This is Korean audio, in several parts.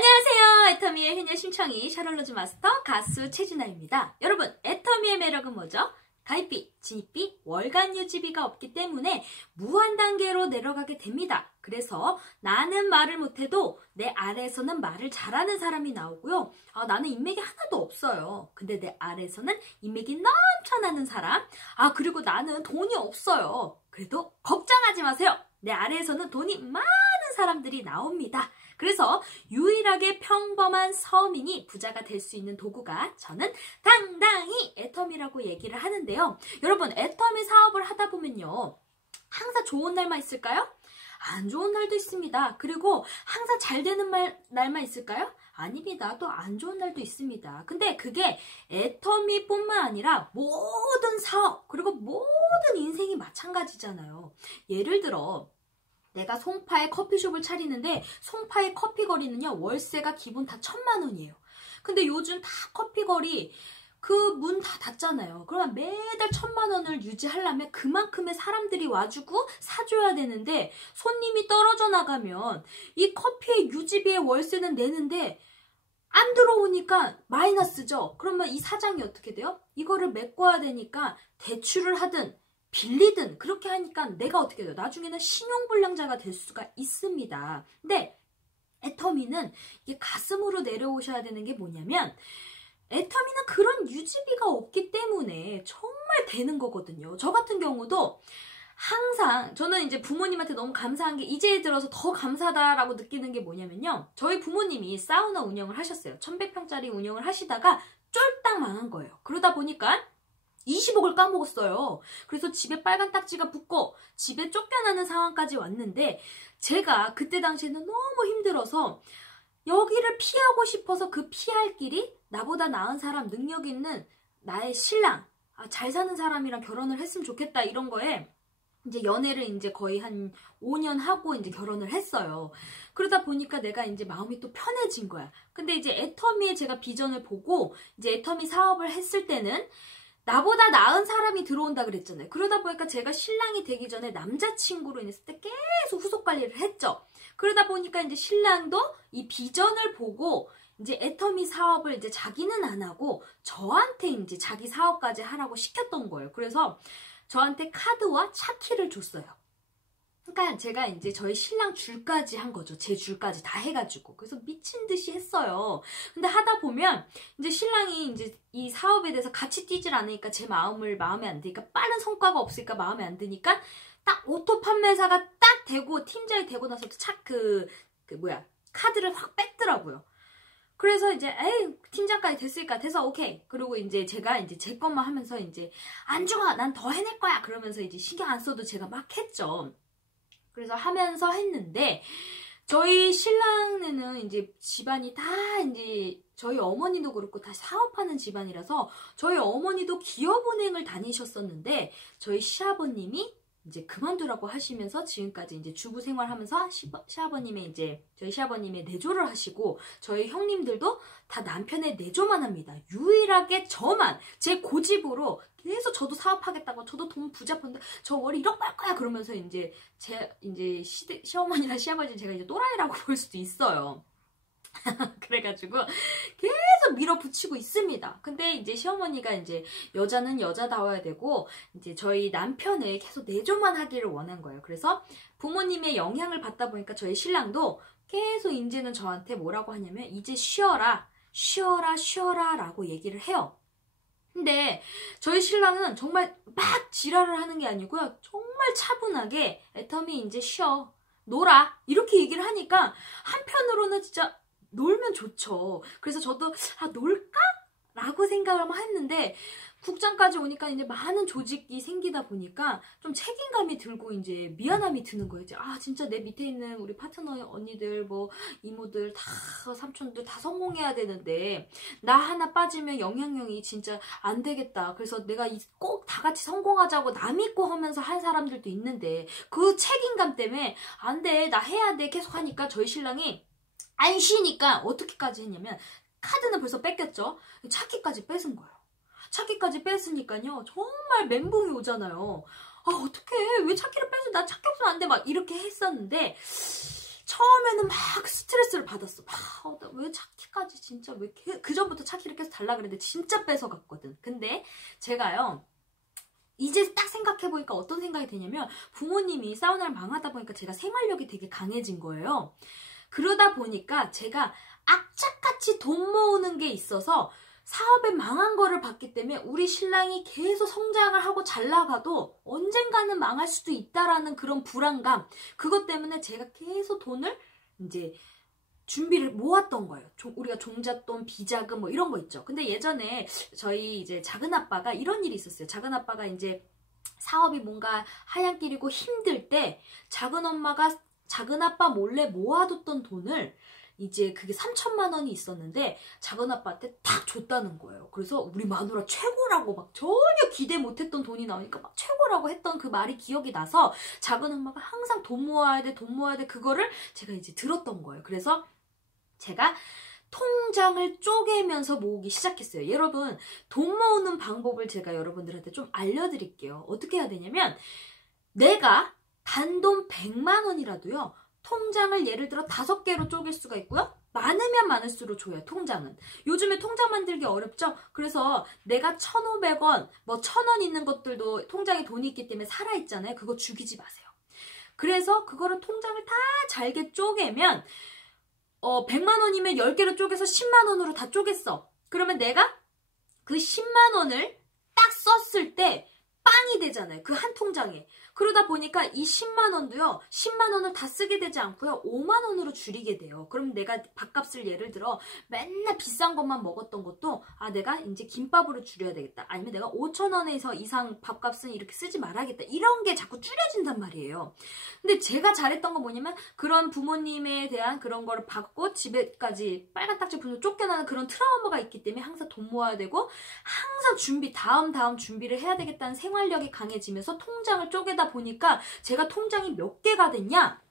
안녕하세요. 애터미의 해녀 심청이 샤랄로즈 마스터 가수 최진아입니다. 여러분, 애터미의 매력은 뭐죠? 가입비, 진입비, 월간 유지비가 없기 때문에 무한 단계로 내려가게 됩니다. 그래서 나는 말을 못해도 내 아래에서는 말을 잘하는 사람이 나오고요. 나는 인맥이 하나도 없어요. 근데 내 아래에서는 인맥이 넘쳐나는 사람. 그리고 나는 돈이 없어요. 그래도 걱정하지 마세요. 내 아래에서는 돈이 많은 사람들이 나옵니다. 그래서 유일하게 평범한 서민이 부자가 될 수 있는 도구가 저는 당당히 애터미라고 얘기를 하는데요. 여러분, 애터미 사업을 하다 보면요. 항상 좋은 날만 있을까요? 안 좋은 날도 있습니다. 그리고 항상 잘 되는 날만 있을까요? 아닙니다. 또 안 좋은 날도 있습니다. 근데 그게 애터미뿐만 아니라 모든 사업, 그리고 모든 인생이 마찬가지잖아요. 예를 들어 내가 송파에 커피숍을 차리는데 송파의 커피거리는요, 월세가 기본 다 1,000만 원이에요. 근데 요즘 다 커피거리 그 문 다 닫잖아요. 그러면 매달 1,000만 원을 유지하려면 그만큼의 사람들이 와주고 사줘야 되는데 손님이 떨어져 나가면 이 커피의 유지비의 월세는 내는데 안 들어오니까 마이너스죠. 그러면 이 사장이 어떻게 돼요? 이거를 메꿔야 되니까 대출을 하든 빌리든 그렇게 하니까 내가 어떻게 돼요? 나중에는 신용불량자가 될 수가 있습니다. 근데 애터미는 이게 가슴으로 내려오셔야 되는 게 뭐냐면 애터미는 그런 유지비가 없기 때문에 정말 되는 거거든요. 저 같은 경우도 항상 저는 이제 부모님한테 너무 감사한 게 이제 들어서 더 감사하다라고 느끼는 게 뭐냐면요. 저희 부모님이 사우나 운영을 하셨어요. 1,100평짜리 운영을 하시다가 쫄딱 망한 거예요. 그러다 보니까 20억을 까먹었어요. 그래서 집에 빨간 딱지가 붙고 집에 쫓겨나는 상황까지 왔는데 제가 그때 당시에는 너무 힘들어서 여기를 피하고 싶어서 그 피할 길이 나보다 나은 사람, 능력 있는 나의 신랑, 잘 사는 사람이랑 결혼을 했으면 좋겠다 이런 거에 이제 연애를 이제 거의 한 5년 하고 이제 결혼을 했어요. 그러다 보니까 내가 이제 마음이 또 편해진 거야. 근데 이제 애터미의 제가 비전을 보고 이제 애터미 사업을 했을 때는 나보다 나은 사람이 들어온다 그랬잖아요. 그러다 보니까 제가 신랑이 되기 전에 남자친구로 인했을 때 계속 후속 관리를 했죠. 그러다 보니까 이제 신랑도 이 비전을 보고 이제 애터미 사업을 이제 자기는 안 하고 저한테 이제 자기 사업까지 하라고 시켰던 거예요. 그래서 저한테 카드와 차키를 줬어요. 그러니까 제가 이제 저희 신랑 줄까지 한 거죠. 제 줄까지 다 해가지고. 그래서 미친 듯이 했어요. 근데 하다 보면 이제 신랑이 이제 이 사업에 대해서 같이 뛰질 않으니까 제 마음에 안 드니까 빠른 성과가 없으니까 마음에 안 드니까 딱 오토 판매사가 딱 되고 팀장이 되고 나서 카드를 확 뺐더라고요. 그래서 이제 팀장까지 됐으니까 돼서 오케이. 그리고 이제 제가 이제 제 것만 하면서 이제 안 죽어 난 더 해낼 거야 그러면서 이제 신경 안 써도 제가 막 했죠. 그래서 하면서 했는데 저희 신랑네는 이제 집안이 다 이제 저희 어머니도 그렇고 다 사업하는 집안이라서 저희 어머니도 기업은행을 다니셨었는데 저희 시아버님이 이제 그만두라고 하시면서 지금까지 이제 주부 생활하면서 저희 시아버님의 내조를 하시고 저희 형님들도 다 남편의 내조만 합니다. 유일하게 저만 제 고집으로 계속 저도 사업하겠다고 저도 돈 부잡한데 저 월에 1억 벌 거야 그러면서 이제 시어머니랑 시아버지 제가 이제 또라이라고 볼 수도 있어요. 그래가지고 계속 밀어붙이고 있습니다. 근데 이제 시어머니가 이제 여자는 여자다워야 되고 이제 저희 남편을 계속 내조만 하기를 원한 거예요. 그래서 부모님의 영향을 받다 보니까 저희 신랑도 계속 이제는 저한테 뭐라고 하냐면 이제 쉬어라 라고 얘기를 해요. 근데 저희 신랑은 정말 막 지랄을 하는 게 아니고요. 정말 차분하게 애터미 이제 쉬어 놀아 이렇게 얘기를 하니까 한편으로는 진짜 놀면 좋죠. 그래서 저도 놀까? 라고 생각을 한번 했는데 국장까지 오니까 이제 많은 조직이 생기다 보니까 좀 책임감이 들고 이제 미안함이 드는 거예요. 이제 진짜 내 밑에 있는 우리 파트너 언니들 뭐 이모들 다 삼촌들 다 성공해야 되는데 나 하나 빠지면 영향력이 진짜 안 되겠다. 그래서 내가 꼭 다 같이 성공하자고 나 믿고 하면서 한 사람들도 있는데 그 책임감 때문에 안 돼. 나 해야 돼. 계속 하니까 저희 신랑이 안 쉬니까 어떻게까지 했냐면 카드는 벌써 뺏겼죠. 차키까지 뺏은 거예요. 차키까지 뺏으니까요. 정말 멘붕이 오잖아요. 어떡해. 왜 차키를 뺏어? 나 차키 없으면 안 돼. 막 이렇게 했었는데 처음에는 막 스트레스를 받았어. 나 왜 차키까지 진짜 왜 그전부터 차키를 계속 달라 그랬는데 진짜 뺏어갔거든. 근데 제가요, 이제 딱 생각해보니까 어떤 생각이 드냐면, 부모님이 사우나를 망하다 보니까 제가 생활력이 되게 강해진 거예요. 그러다 보니까 제가 악착같이 돈 모으는 게 있어서 사업에 망한 거를 봤기 때문에 우리 신랑이 계속 성장을 하고 잘 나가도 언젠가는 망할 수도 있다라는 그런 불안감, 그것 때문에 제가 계속 돈을 이제 준비를 모았던 거예요. 우리가 종잣돈, 비자금 뭐 이런 거 있죠. 근데 예전에 저희 이제 작은 아빠가 이런 일이 있었어요. 작은 아빠가 이제 사업이 뭔가 하얀길이고 힘들 때 작은 아빠 몰래 모아뒀던 돈을, 이제 그게 3천만 원이 있었는데 작은 아빠한테 딱 줬다는 거예요. 그래서 우리 마누라 최고라고 막 전혀 기대 못했던 돈이 나오니까 막 최고라고 했던 그 말이 기억이 나서 작은 엄마가 항상 돈 모아야 돼, 돈 모아야 돼, 그거를 제가 이제 들었던 거예요. 그래서 제가 통장을 쪼개면서 모으기 시작했어요. 여러분, 돈 모으는 방법을 제가 여러분들한테 좀 알려드릴게요. 어떻게 해야 되냐면, 내가 단돈 100만 원이라도요, 통장을 예를 들어 5개로 쪼갤 수가 있고요. 많으면 많을수록 좋아요, 통장은. 요즘에 통장 만들기 어렵죠? 그래서 내가 1,500원, 뭐 1,000원 있는 것들도 통장에 돈이 있기 때문에 살아있잖아요. 그거 죽이지 마세요. 그래서 그거를 통장을 다 잘게 쪼개면 100만 원이면 10개로 쪼개서 10만 원으로 다 쪼갰어. 그러면 내가 그 10만 원을 딱 썼을 때 빵이 되잖아요. 그 한 통장에. 그러다 보니까 이 10만 원도요. 10만 원을 다 쓰게 되지 않고요. 5만 원으로 줄이게 돼요. 그럼 내가 밥값을 예를 들어 맨날 비싼 것만 먹었던 것도 내가 이제 김밥으로 줄여야 되겠다. 아니면 내가 5천 원에서 이상 밥값은 이렇게 쓰지 말아야겠다. 이런 게 자꾸 줄여진단 말이에요. 근데 제가 잘했던 건 뭐냐면 그런 부모님에 대한 그런 거를 받고 집에까지 빨간 딱지 붙여 쫓겨나는 그런 트라우마가 있기 때문에 항상 돈 모아야 되고 항상 다음 준비를 해야 되겠다는 생활력이 강해지면서 통장을 쪼개다 보니까 제가 통장이 몇 개가 됐냐?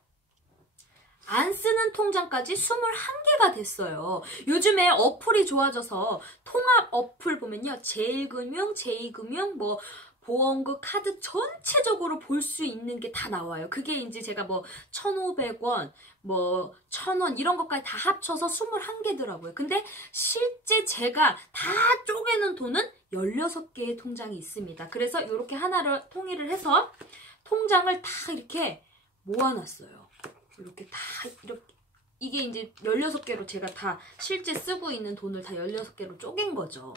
안 쓰는 통장까지 21개가 됐어요. 요즘에 어플이 좋아져서 통합 어플 보면요. 제일금융, 제2금융, 뭐 보험금, 카드 전체적으로 볼 수 있는 게 다 나와요. 그게 이제 제가 뭐 1,500원, 뭐 1,000원 이런 것까지 다 합쳐서 21개더라고요. 근데 실제 제가 다 쪼개는 돈은 16개의 통장이 있습니다. 그래서 이렇게 하나를 통일을 해서 통장을 다 이렇게 모아놨어요. 이렇게 이게 이제 16개로 제가 다 실제 쓰고 있는 돈을 다 16개로 쪼갠 거죠.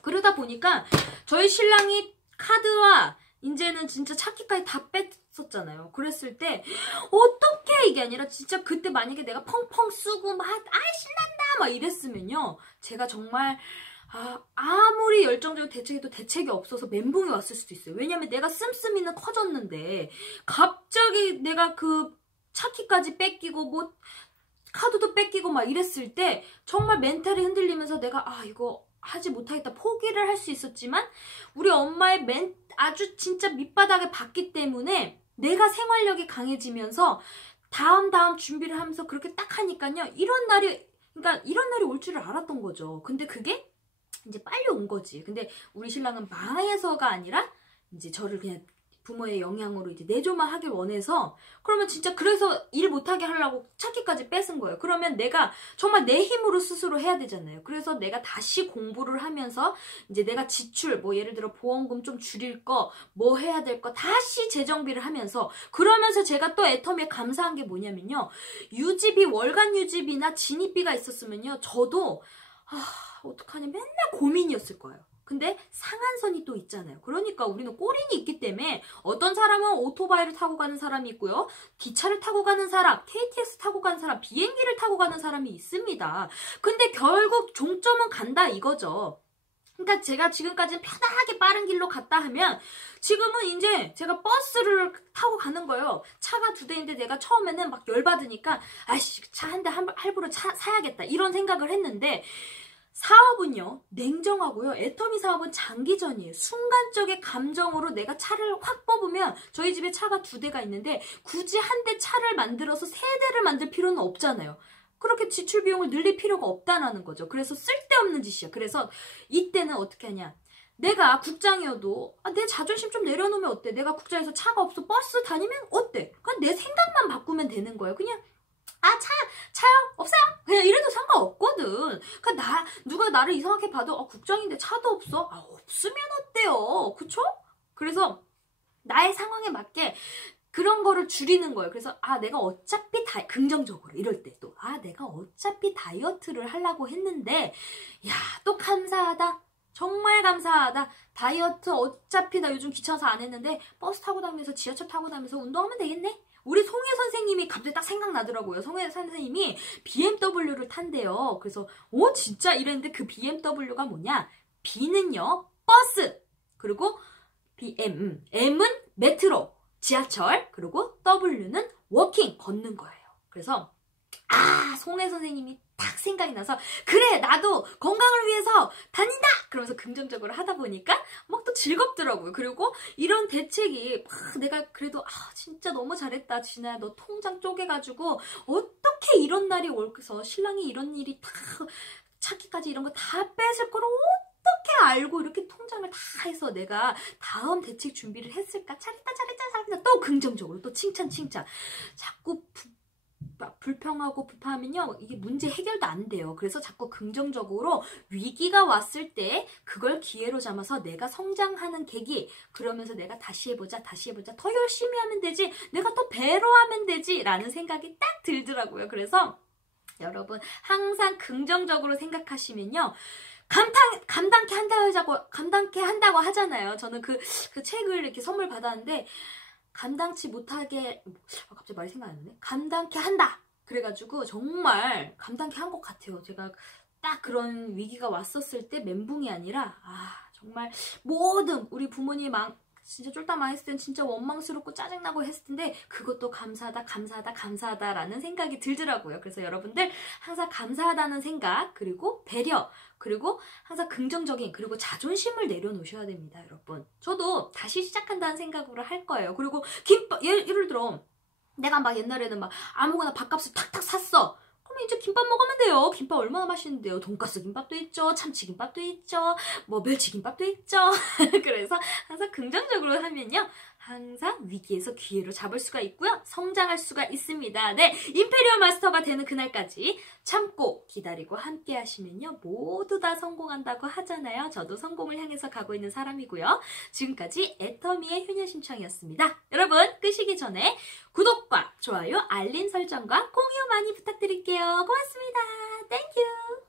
그러다 보니까 저희 신랑이 카드와 이제는 진짜 차키까지 다 뺐었잖아요. 그랬을 때 어떻게 이게 아니라 진짜 그때 만약에 내가 펑펑 쓰고 막 신난다 막 이랬으면요. 제가 정말 아무리 열정적으로 대책해도 대책이 없어서 멘붕이 왔을 수도 있어요. 왜냐면 내가 씀씀이는 커졌는데 갑자기 내가 그 차키까지 뺏기고 뭐 카드도 뺏기고 막 이랬을 때 정말 멘탈이 흔들리면서 내가 이거 하지 못하겠다 포기를 할 수 있었지만 우리 엄마의 아주 진짜 밑바닥에 봤기 때문에 내가 생활력이 강해지면서 다음 준비를 하면서 그렇게 딱 하니까요. 이런 날이 올 줄을 알았던 거죠. 근데 그게 이제 빨리 온 거지. 근데 우리 신랑은 망해서가 아니라 이제 저를 그냥 부모의 영향으로 이제 내조만 하길 원해서 그러면 진짜 그래서 일 못하게 하려고 차키까지 뺏은 거예요. 그러면 내가 정말 내 힘으로 스스로 해야 되잖아요. 그래서 내가 다시 공부를 하면서 이제 내가 지출 뭐 예를 들어 보험금 좀 줄일 거 뭐 해야 될 거 다시 재정비를 하면서 그러면서 제가 또 애터미에 감사한 게 뭐냐면요. 유지비 월간 유지비나 진입비가 있었으면요. 저도 어떡하냐 맨날 고민이었을 거예요. 근데 상한선이 또 있잖아요. 그러니까 우리는 꼬린이 있기 때문에 어떤 사람은 오토바이를 타고 가는 사람이 있고요. 기차를 타고 가는 사람, KTX 타고 가는 사람, 비행기를 타고 가는 사람이 있습니다. 근데 결국 종점은 간다 이거죠. 그러니까 제가 지금까지는 편하게 빠른 길로 갔다 하면 지금은 이제 제가 버스를 타고 가는 거예요. 차가 2대인데 내가 처음에는 막 열받으니까 차 한 대 할부로 사야겠다 이런 생각을 했는데 사업은요, 냉정하고요. 애터미 사업은 장기전이에요. 순간적인 감정으로 내가 차를 확 뽑으면 저희 집에 차가 2대가 있는데 굳이 한 대 차를 만들어서 3대를 만들 필요는 없잖아요. 그렇게 지출 비용을 늘릴 필요가 없다는 거죠. 그래서 쓸데없는 짓이야. 그래서 이때는 어떻게 하냐. 내가 국장이어도 내 자존심 좀 내려놓으면 어때? 내가 국장에서 차가 없어 버스 다니면 어때? 그냥 내 생각만 바꾸면 되는 거예요. 그냥 차요? 없어요? 그냥 이래도 상관없거든. 누가 나를 이상하게 봐도, 국장인데 차도 없어? 없으면 어때요? 그쵸? 그래서, 나의 상황에 맞게, 그런 거를 줄이는 거예요. 그래서, 내가 어차피 긍정적으로, 이럴 때 또, 내가 어차피 다이어트를 하려고 했는데, 야, 또 감사하다. 정말 감사하다. 다이어트 어차피 나 요즘 귀찮아서 안 했는데, 버스 타고 다니면서, 지하철 타고 다니면서 운동하면 되겠네? 우리 송혜 선생님이 갑자기 딱 생각나더라고요. 송혜 선생님이 BMW를 탄대요. 그래서 진짜 이랬는데 그 BMW가 뭐냐? B는요 버스, 그리고 M은 메트로, 지하철, 그리고 W는 워킹, 걷는 거예요. 그래서 송혜 선생님이 딱 생각이 나서 그래 나도 건강을 위해서 다닌다! 그러면서 긍정적으로 하다 보니까 막 또 즐겁더라고요. 그리고 이런 대책이 내가 그래도 진짜 너무 잘했다 진아야, 너 통장 쪼개가지고 어떻게 이런 날이 올까서 신랑이 이런 일이 다 차키까지 이런 거 다 뺏을 거를 어떻게 알고 이렇게 통장을 다 해서 내가 다음 대책 준비를 했을까? 잘했다 또 긍정적으로 또 칭찬 자꾸 불평하고 불평하면요 이게 문제 해결도 안 돼요. 그래서 자꾸 긍정적으로 위기가 왔을 때 그걸 기회로 삼아서 내가 성장하는 계기, 그러면서 내가 다시 해보자 더 열심히 하면 되지, 내가 더 배로 하면 되지 라는 생각이 딱 들더라고요. 그래서 여러분 항상 긍정적으로 생각하시면요 감당케 한다고 하잖아요. 저는 그 책을 이렇게 선물 받았는데 감당치 못하게, 갑자기 말이 생각 안 나네. 감당케 한다! 그래가지고 정말 감당케 한 것 같아요. 제가 딱 그런 위기가 왔었을 때 멘붕이 아니라, 정말 모든 우리 부모님 진짜 쫄딱 망했을 땐 진짜 원망스럽고 짜증나고 했을 텐데 그것도 감사하다라는 생각이 들더라고요. 그래서 여러분들 항상 감사하다는 생각, 그리고 배려, 그리고 항상 긍정적인, 그리고 자존심을 내려놓으셔야 됩니다, 여러분. 저도 다시 시작한다는 생각으로 할 거예요. 그리고 김밥, 예를 들어 내가 막 옛날에는 막 아무거나 밥값을 탁탁 샀어. 그럼 이제 김밥 먹으면 돼요. 김밥 얼마나 맛있는데요. 돈가스 김밥도 있죠. 참치김밥도 있죠. 멸치김밥도 있죠. 그래서 항상 긍정적으로 하면요. 항상 위기에서 기회로 잡을 수가 있고요. 성장할 수가 있습니다. 네, 임페리얼 마스터가 되는 그날까지 참고 기다리고 함께 하시면요. 모두 다 성공한다고 하잖아요. 저도 성공을 향해서 가고 있는 사람이고요. 지금까지 애터미의 효녀심청이었습니다. 여러분 끄시기 전에 구독과 좋아요, 알림 설정과 공유 많이 부탁드릴게요. 고맙습니다. 땡큐.